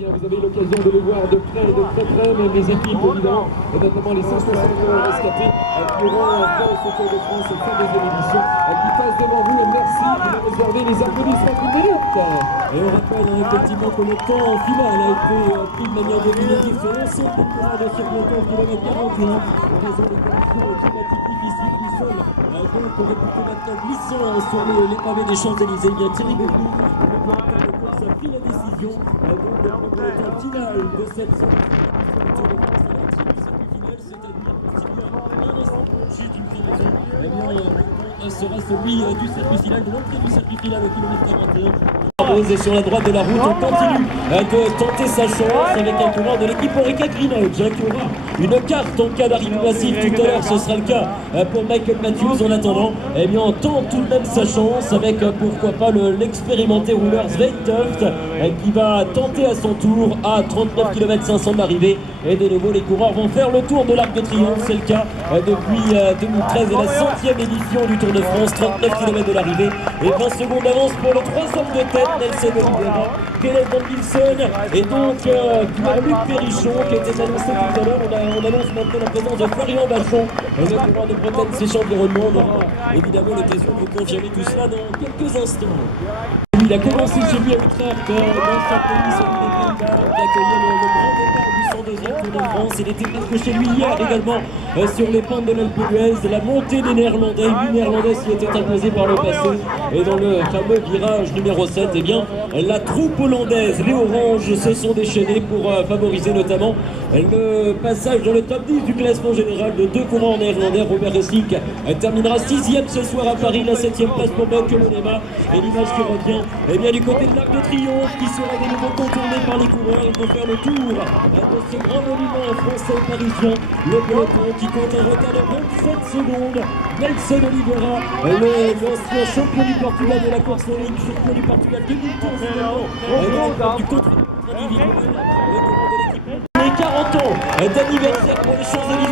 bien, vous avez l'occasion de les voir de près, même les équipes évidemment, et notamment les 160 rescapés qui auront fait ce Tour de France et fin deuxième édition, qui passent devant vous. Merci de nous réserver les applaudissements d'une minute. Et on rappelle effectivement que le temps final a été pris de manière définitive sur l'ensemble des coureurs de ce peloton kilomètre 41 en raison des conditions climatiques difficiles du sol. Donc réputé maintenant glissant sur les pavés des Champs-Élysées. Bien Thierry Boutou, le directeur de course, a pris la décision donc de prendre le temps final de cette série du Tour de France à l'entrée du circuit final, c'est-à-dire s'il y a un instant juste une crevaison, eh bien sera celui du circuit final, de l'entrée du circuit final au kilomètre 41. Et sur la droite de la route, on continue de tenter sa chance avec un coureur de l'équipe Orica Greenwich qui aura une carte en cas d'arrivée massive tout à l'heure. Ce sera le cas pour Michael Matthews. En attendant, eh bien, on tente tout de même sa chance avec pourquoi pas l'expérimenté rouleur Svein Tuft qui va tenter à son tour à 39 km 500 de l'arrivée. Et de nouveau, les coureurs vont faire le tour de l'Arc de Triomphe. C'est le cas depuis 2013 et la 100e édition du Tour de France. 39 km de l'arrivée et 20 secondes d'avance pour le 3 hommes de tête. Nelson Oliveira, Caleb Van Gilsen et donc Pierre-Luc Perrichon qui était annoncé tout à l'heure. On annonce maintenant la présence de Florian Bachon, le coureur de Bretagne Séché Environnement. On aura évidemment l'occasion de vous confirmer tout cela dans quelques instants. Il a commencé chez lui à Utrecht dans sa pays sur les Pays-Bas qui accueillait le grand départ du 102e Tour de France. Il était presque chez lui hier également sur les pentes de l'Alpe d'Huez. La montée des Néerlandais, 8 Néerlandais s'y étaient imposés par le passé. Et dans le fameux virage numéro 7, eh bien, la troupe hollandaise, les Oranges, se sont déchaînés pour favoriser notamment le passage dans le top 10 du classement général de deux coureurs néerlandais. Robert Ressink terminera 6e ce soir à Paris, la 7e place pour Bauke Mollema. Et l'image qui revient eh bien, du côté de l'Arc de Triomphe qui sera de nouveau contourné par les coureurs. Ils vont faire le tour de ce grand monument français parisien, le peloton qui compte un retard de 27 secondes. Nelson Oliveira, l'ancien champion du Portugal de la course en ligne, champion du Portugal 2015 également, du contre individuel, le coureur de l'équipe. Les 40 ans d'anniversaire pour les Champs-Élysées.